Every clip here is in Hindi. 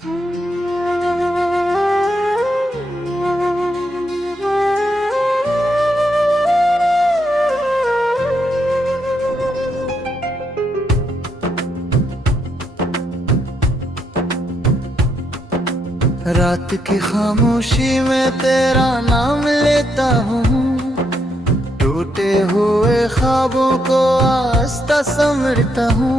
रात की खामोशी में तेरा नाम लेता हूँ, टूटे हुए ख्वाबों को आस्था समझता हूँ।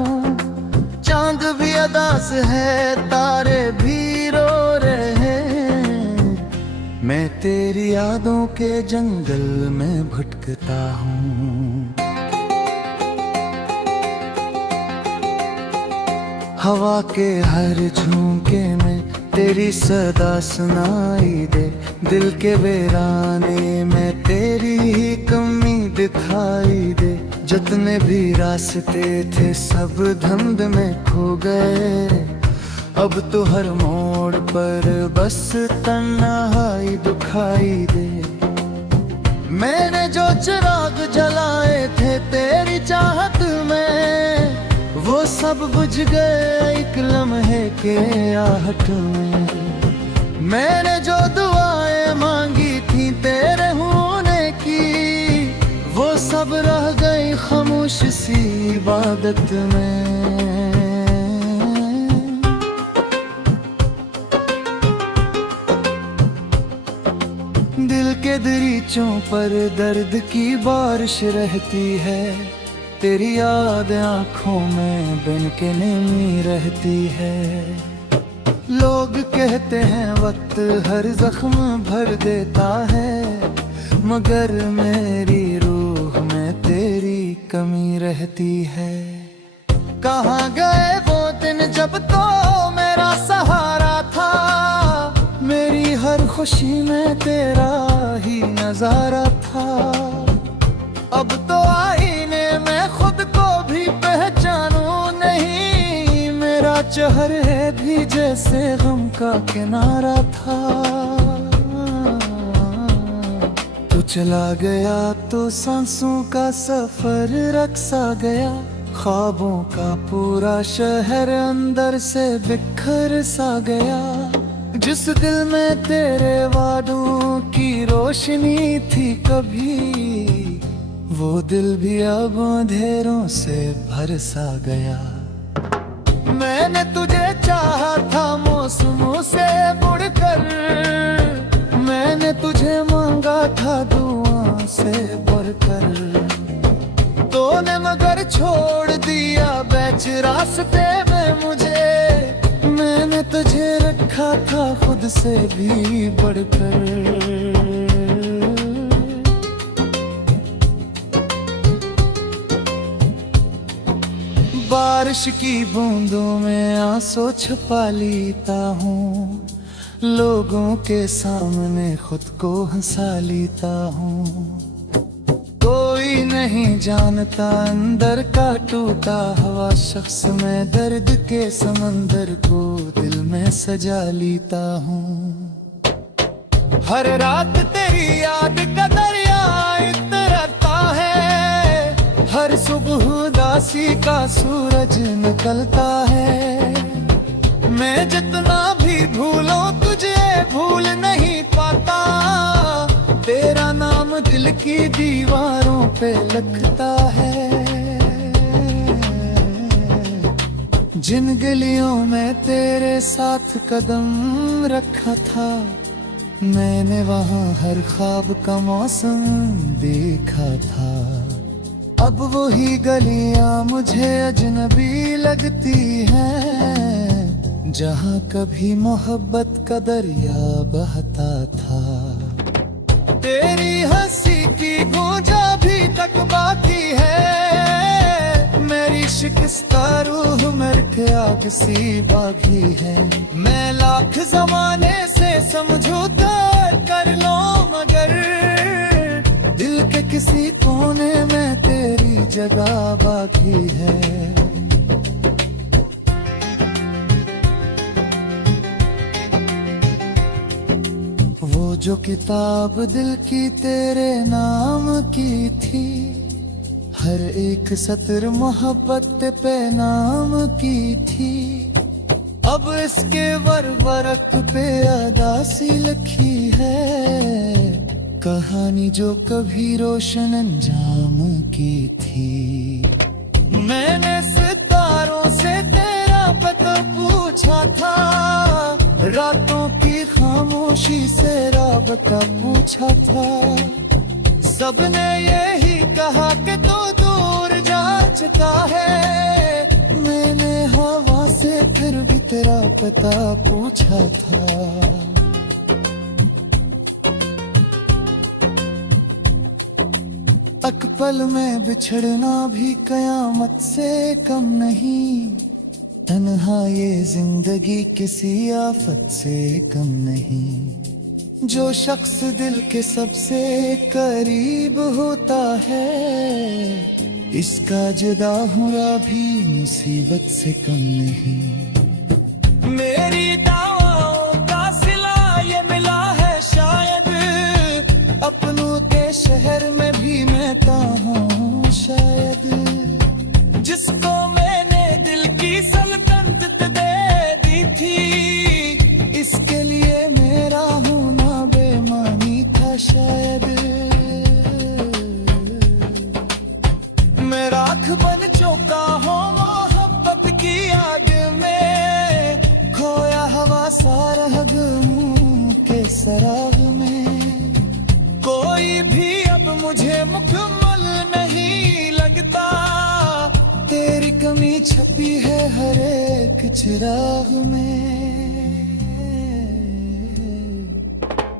चांद भी अदास है, तारे भी रो रहे हैं, मैं तेरी यादों के जंगल में भटकता हूँ। हवा के हर झोंके में तेरी सदा सुनाई दे, दिल के वीराने में तेरी ही कमी दिखाई दे। जितने भी रास्ते थे सब धुंध में खो गए, अब तो हर मोड़ पर बस तन्हाई दिखाई दे। मैंने जो चिराग जलाए थे तेरी चाहत में, वो सब बुझ गए एक लम्हे के आहट में। मैंने जो दुआएं मांगी थी तेरे होने की, वो सब रह गई खामोश सी इबादत में। दिल के दरीचों पर दर्द की बारिश रहती है, तेरी याद आँखों में बिन के नीमी रहती है। लोग कहते हैं वक्त हर जख्म भर देता है, मगर मेरी रूह में तेरी कमी रहती है। कहाँ गए वो दिन जब तो मेरा सहारा था, मेरी हर खुशी में तेरा ही नजारा था। अब तो आईने में खुद को भी पहचानू नहीं, मेरा चेहरे भी जैसे गम का किनारा था। तू चला गया तो सांसों का सफर रक्सा गया, ख्वाबों का पूरा शहर अंदर से बिखर सा गया। जिस दिल में तेरे वादों की रोशनी थी कभी, वो दिल भी अब अंधेरों से भर सा गया। मैंने तुझे चाहा था मौसमों से बढ़कर, मैंने तुझे मांगा था दुआ से बढ़कर। तूने मगर छोड़ दिया बैच रास्ते में मुझे, मैंने तुझे रखा था खुद से भी बढ़कर। बारिश की बूंदों में आंसू छुपा लेता हूँ, लोगों के सामने खुद को हंसा लेता हूँ। कोई नहीं जानता अंदर का टूटा हुआ शख्स, मैं दर्द के समंदर को दिल में सजा लेता हूँ। हर रात तेरी याद का दरिया इतरता है, हर सुबह उदासी का सूरज निकलता है। मैं जितना भी भूलूं तुझे भूल नहीं पाता, तेरा नाम दिल की दीवारों पे लिखता है। जिन गलियों में तेरे साथ कदम रखा था, मैंने वहाँ हर ख्वाब का मौसम देखा था। अब वही गलियां मुझे अजनबी लगती हैं, जहाँ कभी मोहब्बत का दरिया बहता था। तेरी हंसी की गूंजा भी तक बाकी है, मेरी शिकस्ता रूह मेरे आग सी बागी है। मैं लाख जमाने से समझौता कर लूं, मगर दिल के किसी कोने में तेरी जगह बाकी है। वो जो किताब दिल की तेरे नाम की थी, हर एक सत्र मोहब्बत पे नाम की थी। अब इसके वरक पे अदासी लिखी है, कहानी जो कभी रोशन अंजाम की थी। मैंने सितारों से तेरा पता पूछा था, रातों की खामोशी से राबता पूछा था। सबने यही कहा कि तू दूर जा चुका है, मैंने हवा से फिर भी तेरा पता पूछा था। अकपल में बिछड़ना भी कयामत से कम नहीं, तन्हा ये जिंदगी किसी आफत से कम नहीं। जो शख्स दिल के सबसे करीब होता है, इसका जुदा होना भी मुसीबत से कम नहीं। मेरी दावाओं का सिला ये मिला है शायद, अपनों के शहर में भी मैं हूँ शायद। जिसको मैंने दिल की सल्तनत दे दी थी, इसके लिए मेरा होना बेमानी था शायद। मैं राख बन चुका हूँ मोहब्बत की आग में, खोया हवा सा रह गूं के सराग में। कोई भी अब मुझे मुकम्मल नहीं लगता, तेरी कमी छपी है हर एक चिराग में।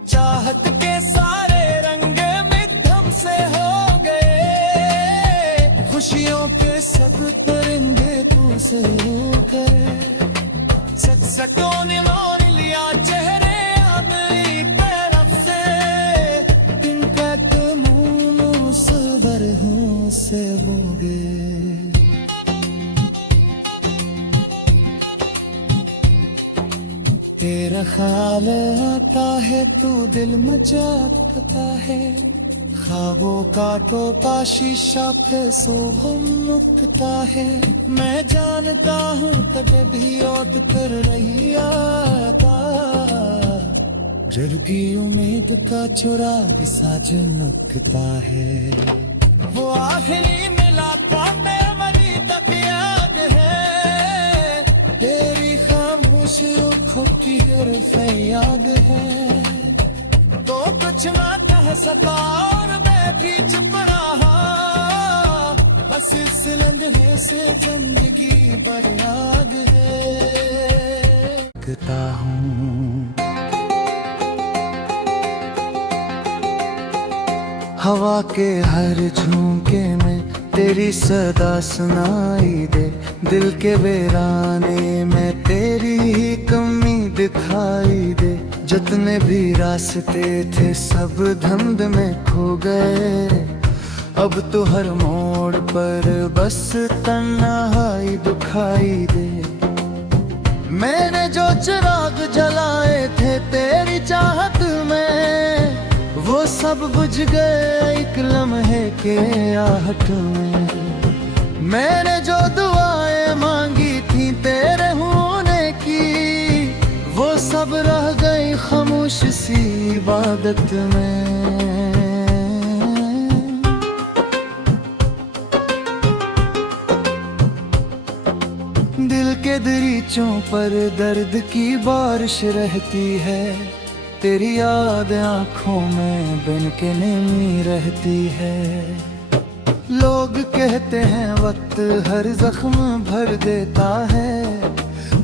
चाहत के सारे रंग मिद्धम से हो गए, खुशियों के सब तरंगे तू से हो गए। सकों ने मोड़ लिया चेहरे अपनी तरफ से, तिनका तुम सवर हो से हो गए। तेरा ख्याल आता है तू दिल मचाता है, ख्वाबों का टोटा शीशा पे शोभन उठता है। मैं जानता हूँ तब भी ओट कर रही आता, जरगी उम्मीद का चुराग साजन लगता है। वो आखिरी मुलाकात में मरी तक याद है, तेरी खामोशी आँखों की याद है। तो कुछ ना कह सका और मैं भी चुप रहा, बस इस लम्हे से जिंदगी बर्बाद है। कहता हूँ हवा के हर झोंके में तेरी सदा सुनाई दे, दिल के वीराने में तेरी ही कमी दिखाई दे। जितने भी रास्ते थे सब धुंध में खो गए, अब तो हर मोड़ पर बस तन्हाई दुखाई दे। मैंने जो चिराग जलाए थे तेरी चाहत में, वो सब बुझ गए एक लम्हे के आहट में। मैंने जो दुआएं मांगी थी तेरे होने की, वो सब रह गई खामोश सी इबादत में। दिल के दरीचों पर दर्द की बारिश रहती है, तेरी याद आंखों में बिन के नेमी रहती है। लोग कहते हैं वक्त हर जख्म भर देता है,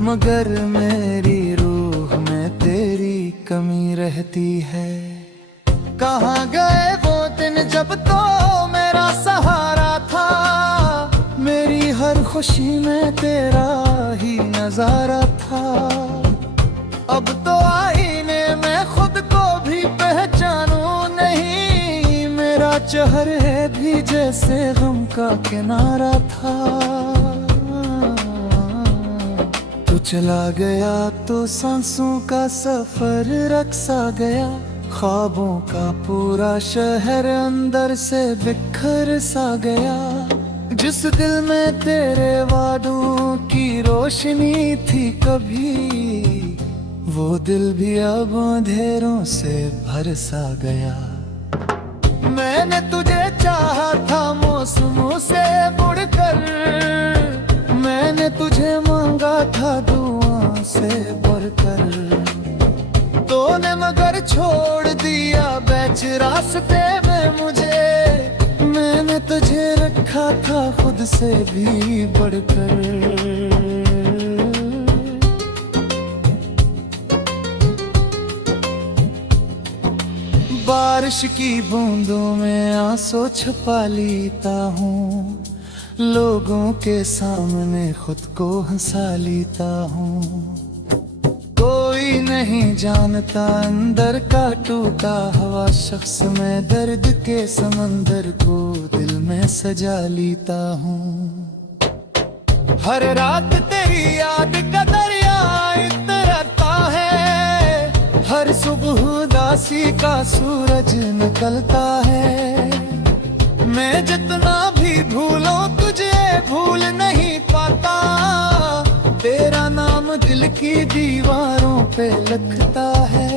मगर मेरी रूह में तेरी कमी रहती है। कहाँ गए वो दिन जब तो मेरा सहारा था, मेरी हर खुशी में तेरा ही नजारा था। अब तो आईने में खुद को भी पहचानू नहीं, मेरा चेहरे भी जैसे गम का किनारा था। तू चला गया तो सांसों का सफर रक्सा गया, ख्वाबों का पूरा शहर अंदर से बिखर सा गया। जिस दिल में तेरे वादों की रोशनी थी कभी, वो दिल भी अब अंधेरों से भर सा गया। मैंने तुझे चाहा था मौसमों से मुड़कर, मैंने तुझे मांगा था दुआ से बढ़कर, तूने मगर छोड़ दिया बीच रास्ते में मुझे। मैंने तुझे रखा था खुद से भी बढ़कर। बारिश की बूंदों में आंसू छुपा लेता हूँ, लोगों के सामने खुद को हंसा लेता हूँ। कोई नहीं जानता अंदर का टूटा हुआ शख्स, मैं दर्द के समंदर को दिल में सजा लेता हूँ। हर रात तेरी याद का दरिया इतरता है, हर सुबह उदासी का सूरज निकलता है। मैं जितना भी भूलूं तुझे भूल नहीं पाता, तेरा नाम दिल की दीवारों पे लिखता है।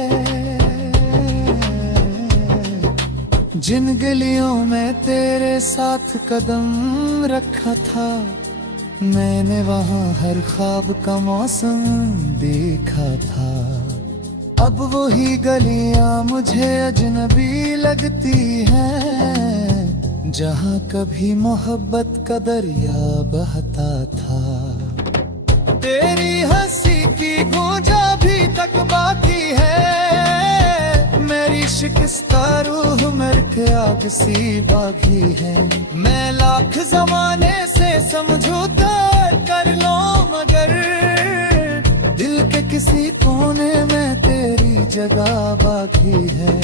जिन गलियों में तेरे साथ कदम रखा था, मैंने वहाँ हर ख्वाब का मौसम देखा था। अब वही गलियां मुझे अजनबी लगती हैं, जहाँ कभी मोहब्बत का दरिया बहता था। तेरी हंसी की गूंजा भी तक बाकी है, मेरी शिकस्ता रूह मर के आग सी बागी है। मैं लाख जमाने से समझौता कर लूं, मगर दिल के किसी कोने में तेरी जगह बाकी है।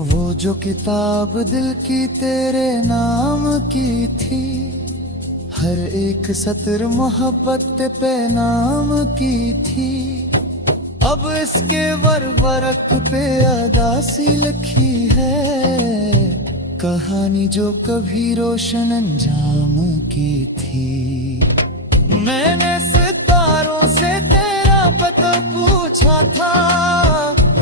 वो जो किताब दिल की तेरे नाम की थी, हर एक सतर मोहब्बत पे नाम की थी। अब इसके वर्क पे अदासी लिखी है, कहानी जो कभी रोशन अंजाम की थी। मैंने सितारों से तेरा पता पूछा था,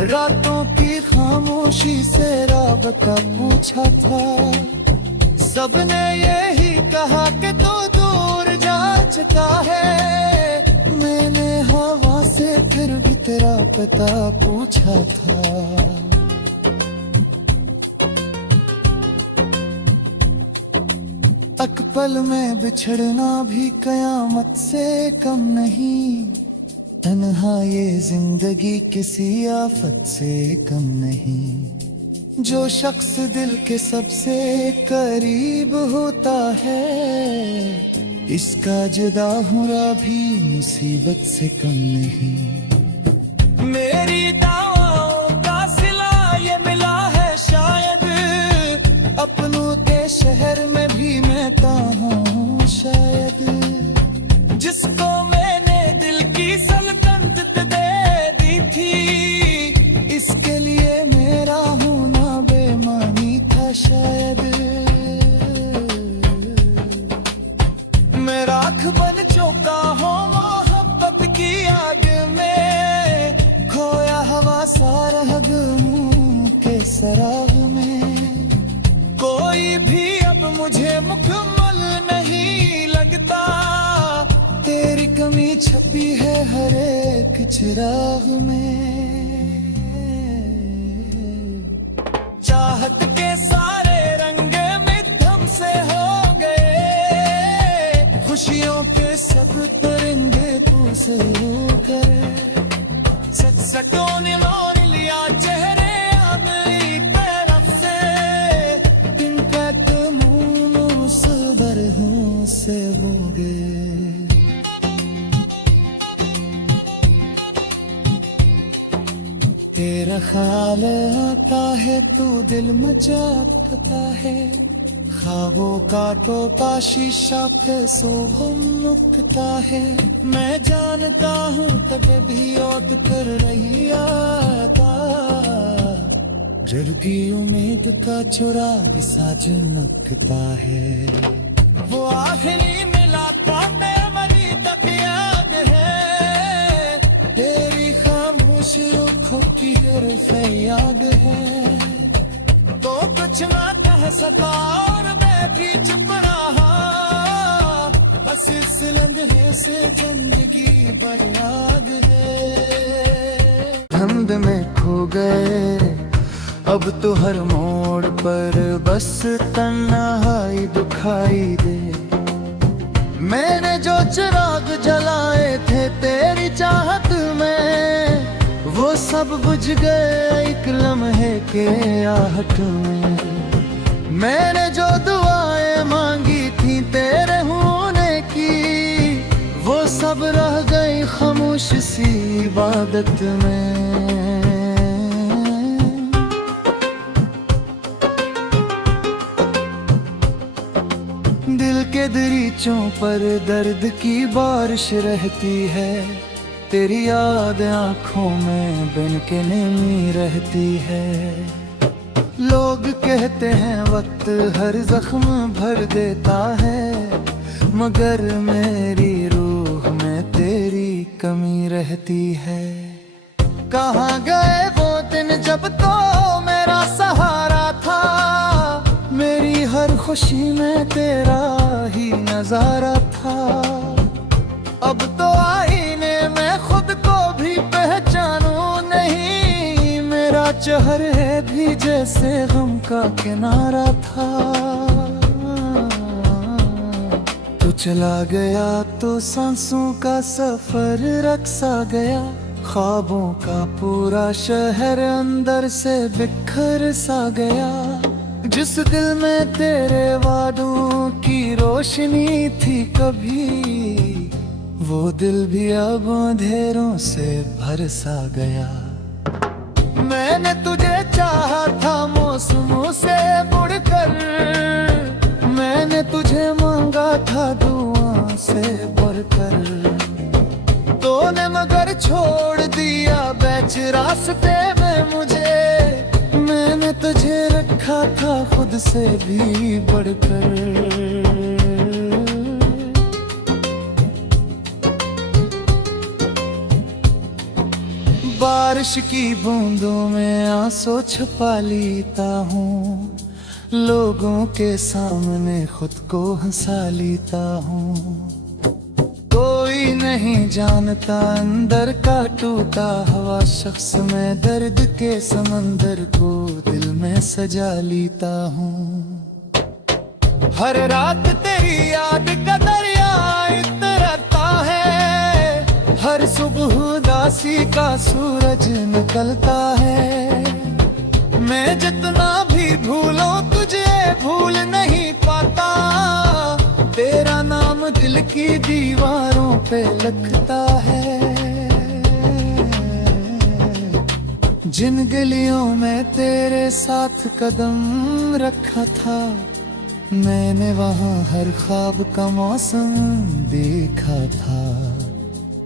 रातों की खामोशी से राबता पूछा था। सबने यही कहा कि तू दूर जा चुका है, मैंने हवा से फिर भी तेरा पता पूछा था। एक पल में बिछड़ना भी कयामत से कम नहीं, तन्हा ये जिंदगी किसी आफत से कम नहीं। जो शख्स दिल के सबसे करीब होता है, इसका जुदा होना भी मुसीबत से कम नहीं। मेरी दावों का सिला ये मिला है शायद, अपनों के शहर में भी मैं हूँ शायद। जिसको मैंने दिल की सल्तनत दे दी थी, इसके लिए मेरा होना बेमानी था शायद। मैं राख बन चुका हूँ मोहब्बत की आग में, खोया हवा सा रह गूं के सराग में। कोई भी अब मुझे मुकम्मल नहीं लगता, तेरी कमी छपी है हर एक चिराग में। चाहत के सारे रंग मिथम से हो गए, खुशियों के सब तिरंगे तू से गए। सच सकोने मोर लिया चेहरे अपनी तरफ से, दिन का तुम सवर हूँ से हो गए। तेरा ख्याल आता है तू दिल मचाता है, ख्वाबों का टोटा शीशा पे सोहम उठता है। मैं जानता हूँ तब भी याद कर रही आता, जल्दी उम्मीद का चुराग साजन उठता है। वो आखिरी मुलाकात में मरी तक याद है, तेरी खामोशी आँखों की हरफ याद है। तो कुछ ना कह सका और मैं भी चुप रहा, बस इस लम्हे से जिंदगी बर्बाद है। धुंध में खो गए अब तो हर मोड़ पर, बस तन्हाई दिखाई दे। मैंने जो चिराग जलाए थे तेरी चाहत में, वो सब बुझ गए एक लम्हे के आहट में। मैंने जो दुआएं मांगी थी तेरे होने की, वो सब रह गई खामोश सी इबादत में। दिल के दरीचों पर दर्द की बारिश रहती है, तेरी याद आंखों में बिन के नेमी रहती है। लोग कहते हैं वक्त हर जख्म भर देता है, मगर मेरी रूह में तेरी कमी रहती है। कहाँ गए वो दिन जब तो मेरा सहारा था, मेरी हर खुशी में तेरा ही नजारा था। अब तो आईने में खुद को भी पहचानूं नहीं, मेरा चेहरे भी जैसे गम का किनारा था। तू चला गया तो सांसों का सफर रक्सा गया, ख्वाबों का पूरा शहर अंदर से बिखर सा गया। जिस दिल में तेरे वादों की रोशनी थी कभी, वो दिल भी अब अंधेरों से भर सा गया। मैंने तुझे चाहा था मौसमों से मुड़कर, मैंने तुझे मांगा था दुआ से बढ़कर। तूने मगर छोड़ दिया बीच रास्ते में मुझे, मैंने तुझे रखा था खुद से भी बढ़कर। बारिश की बूंदों में आंसू छुपा लेता हूँ, लोगों के सामने खुद को हंसा लेता हूँ। कोई नहीं जानता अंदर का टूटा हुआ शख्स, मैं दर्द के समंदर को दिल में सजा लेता हूँ। हर रात तेरी याद का दरिया इतरता है, हर सुबह उदासी का सूरज निकलता है। मैं जितना भी भूलूं तुझे भूल नहीं पाता, तेरा नाम दिल की दीवारों पे लिखता है। जिन गलियों में तेरे साथ कदम रखा था, मैंने वहाँ हर ख्वाब का मौसम देखा था।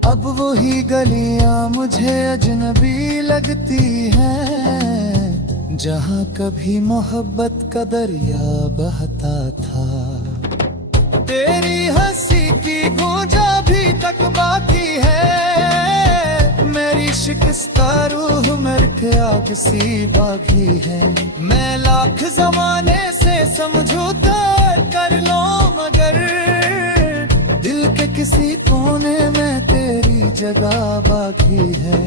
अब वही गलियां मुझे अजनबी लगती हैं, जहाँ कभी मोहब्बत का दरिया बहता था। तेरी हंसी की गूंजा भी तक बाकी है, मेरी शिकस्ता रूह मर आग सी बागी है। मैं लाख जमाने से समझौता कर लो, मगर दिल के किसी कोने में तेरी जगह बाकी है।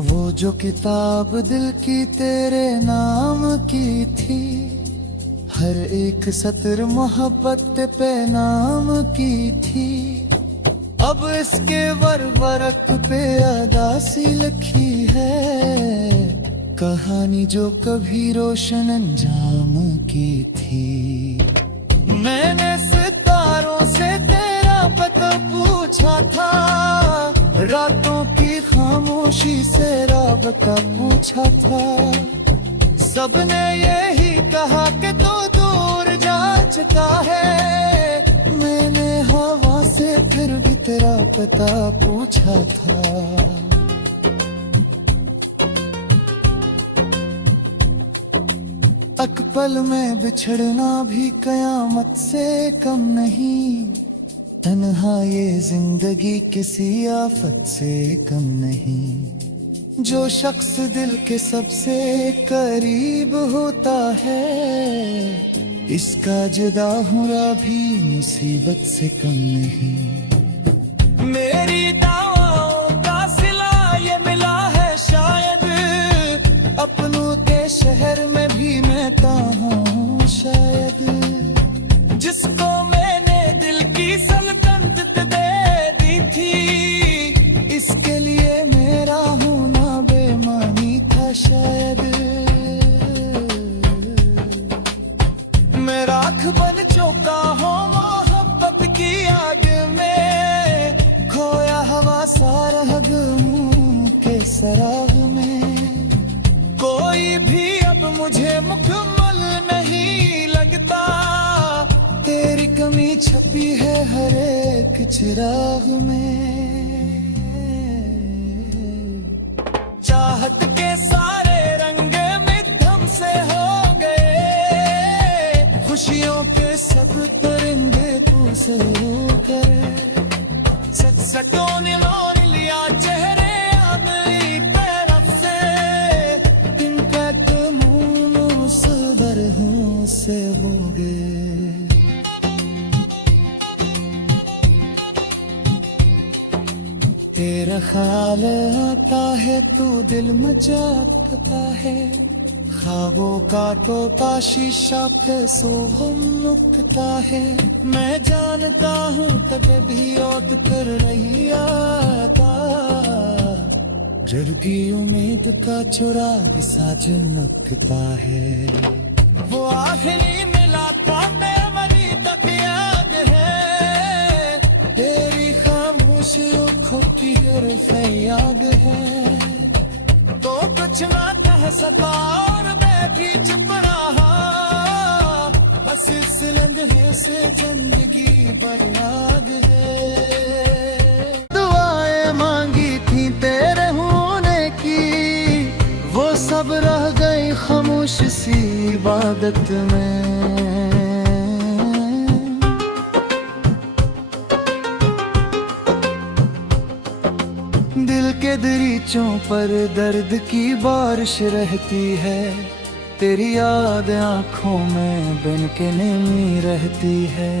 वो जो किताब दिल की तेरे नाम की थी, हर एक सतर मोहब्बत पे नाम की थी। अब इसके वर्क पे अदासी लिखी है, कहानी जो कभी रोशन अंजाम की थी। मैंने सितारों से तेरा पता पूछा था, रातों की खामोशी से राबता पूछा था। सबने यही कहा कि तू दूर जा चुका है, मैंने हवा से फिर भी तेरा पता पूछा था। अकपल में बिछड़ना भी कयामत से कम नहीं, तन्हा ये जिंदगी किसी आफत से कम नहीं। जो शख्स दिल के सबसे करीब होता है, इसका जुदा होना भी मुसीबत से कम नहीं। मेरी दावों का सिला ये मिला है शायद, अपनों के शहर में भी मैं हूँ शायद। जिसको मैंने दिल की सल्तनत दे दी थी, इसके लिए मेरा होना बेमानी था शायद। मैं राख बन चुका हूँ मोहब्बत की आग में, खोया हवा सा रह गूं के सराग में। कोई भी अब मुझे मुकम्मल नहीं लगता, तेरी कमी छपी है हर एक चिराग में। चाहत के सारे रंग मिथम से हो गए, खुशियों के सब परिंदे तू से करे। सच सटों ने मोड़ लिया चेहरे अपनी तरफ से, इनका तुम मुसवर हूँ से हो गए। तेरा ख्याल आता है तू दिल मचाता है, ख्वाबों का टोटा शीशा पे सुबह नुकता है। मैं जानता हूँ तब भी औत कर रही आता, जरगी उम्मीद का चुराग साज नुकता है। वो आखिरी मिला था मेमोरी तक याद है, तेरी खामोशियों की फरियाद है। तो कुछ ना कह सका और मैं भी चुप रहा, बस इस लम्हे से जिंदगी बर्बाद है। दुआएं मांगी थी तेरे होने की, वो सब रह गई खामोश सी इबादत में। दिल के दरीचों पर दर्द की बारिश रहती है, तेरी याद आंखों में बिन के नेमी रहती है।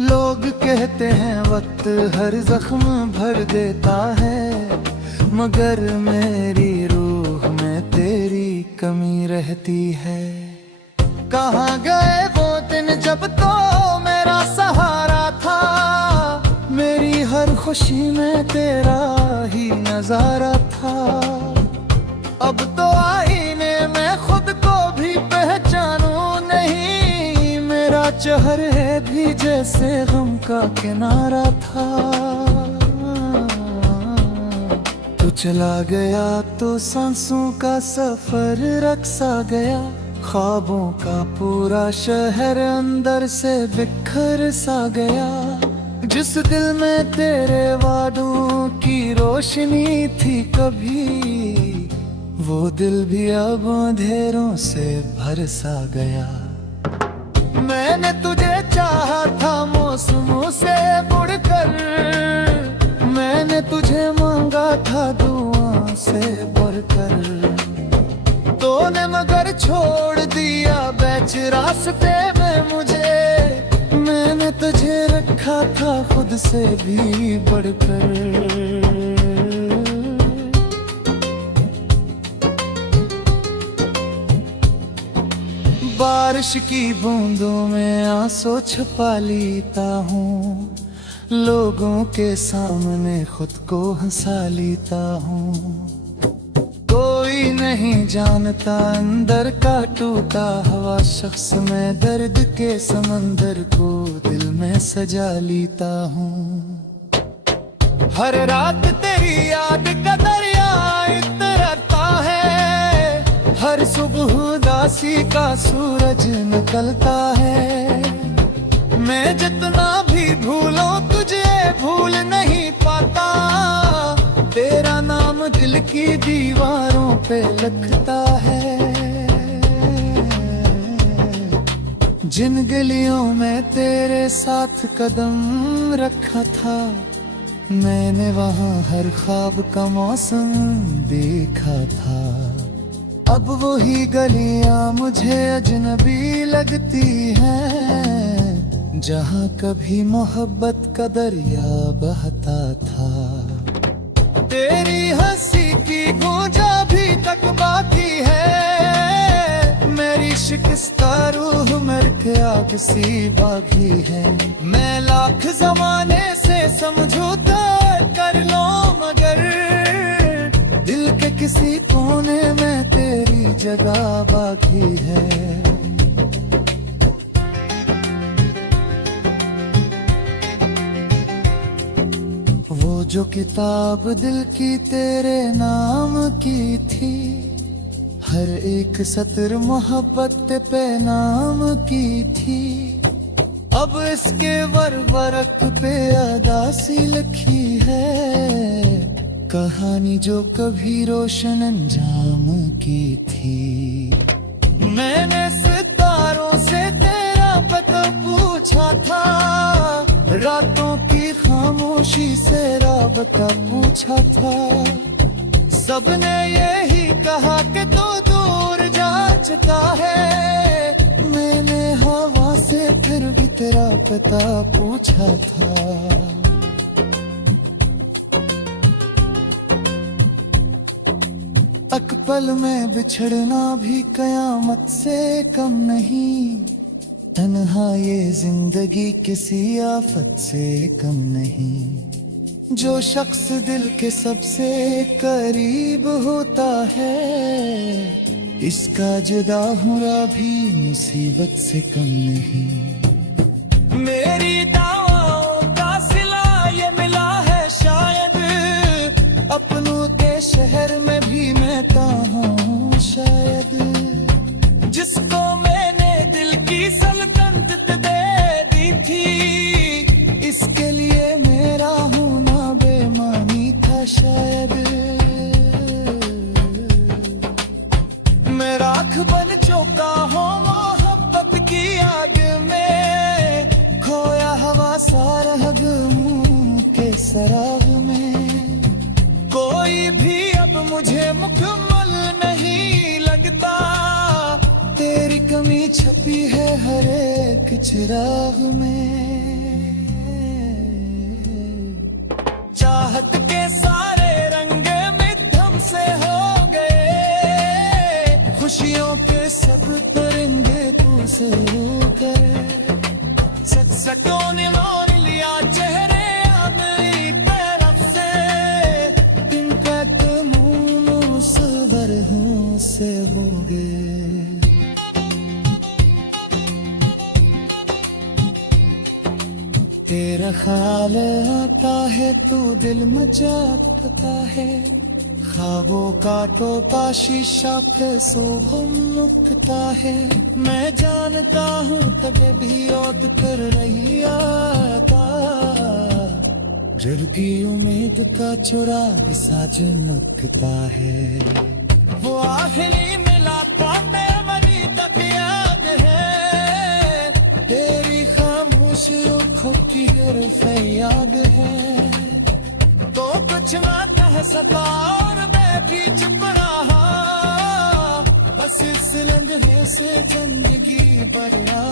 लोग कहते हैं वक्त हर जख्म भर देता है, मगर मेरी रूह में तेरी कमी रहती है। कहाँ गए वो दिन जब तो मेरा सहारा था, मेरी हर खुशी में तेरा ही नजारा था। अब तो आईने में खुद को भी पहचानू नहीं, मेरा चेहरे भी जैसे गम का किनारा था। तू चला गया तो सांसों का सफर रक्सा गया, ख्वाबों का पूरा शहर अंदर से बिखर सा गया। जिस दिल में तेरे वादों की रोशनी थी कभी, वो दिल भी अब अंधेरों से भर सा गया। मैंने तुझे चाहा था मौसमों से मुड़कर, मैंने तुझे मांगा था दुआ से बढ़कर। तूने मगर छोड़ दिया बैच रास्ते में मुझे, मैंने तुझे रखा था खुद से भी बढ़कर। बारिश की बूंदों में आंसू छुपा लेता हूँ, लोगों के सामने खुद को हंसा लेता हूँ। कोई नहीं जानता अंदर का टूटा हुआ शख्स, मैं दर्द के समंदर को दिल में सजा लेता हूँ। हर रात तेरी याद का दरिया इतरता है, हर सुबह उदासी का सूरज निकलता है। मैं जितना भी भूलूं तुझे भूल नहीं पाता, तेरा नाम दिल की दीवारों पे लिखता है। जिन गलियों में तेरे साथ कदम रखा था, मैंने वहाँ हर ख्वाब का मौसम देखा था। अब वही गलियां मुझे अजनबी लगती हैं, जहाँ कभी मोहब्बत का दरिया बहता था। तेरी हंसी की गूंजा भी तक बाकी है, मेरी शिकस्ता रूह मर के आग सी बागी है। मैं लाख जमाने से समझौता कर लो, मगर दिल के किसी कोने में तेरी जगह बाकी है। वो जो किताब दिल की तेरे नाम की थी, हर एक सतर मोहब्बत पे नाम की थी। अब इसके वर्क पे अदासी लिखी है, कहानी जो कभी रोशन अंजाम की थी। मैंने सितारों से तेरा पता पूछा था, रातों की खामोशी से राबता पूछा था। सबने यही कहा कि तू दूर जा चुका है, मैंने हवा से फिर भी तेरा पता पूछा था। एक पल में बिछड़ना भी कयामत से कम नहीं, तन्हा ये जिंदगी किसी आफत से कम नहीं। जो शख्स दिल के सबसे करीब होता है, इसका जुदा होना भी मुसीबत से कम नहीं। मेरी दावों का सिला ये मिला है शायद, अपनों के शहर में भी मैं कहाँ शायद। जिसको मैंने दिल की सल्तनत दे दी थी, इसके लिए मेरा होना बेमानी था शायद। मैं राख बन चुका हूँ मोहब्बत की आग में, खोया हवा सारा गमों के सराग में। कोई भी अब मुझे मुकम्मल नहीं लगता, तेरी कमी छपी है हर एक चिराग में। चाहत के सारे रंग मिथम से हो गए, खुशियों के सब तरंगे तू से हो गए। सटों ने मोड़ लिया चेहरे अपनी तरफ से, इनका मुंह सवरहों से हो गए। तेरा ख्याल आता है तू दिल मचाता है, ख्वाबों का टोटा शीशा पे सोहम नुकता है। मैं जानता हूँ तबे भी याद कर रही आता, जल्दी उम्मीद का चुराग साज नुकता है। वो आखिरी मुलाकात मेरी तक याद है, तेरी खामोश आँखों की हरफ़े याद है। तो कुछ ना कह सका और मैं भी चुप रहा, बस इस लम्हे से जिंदगी बर्बाद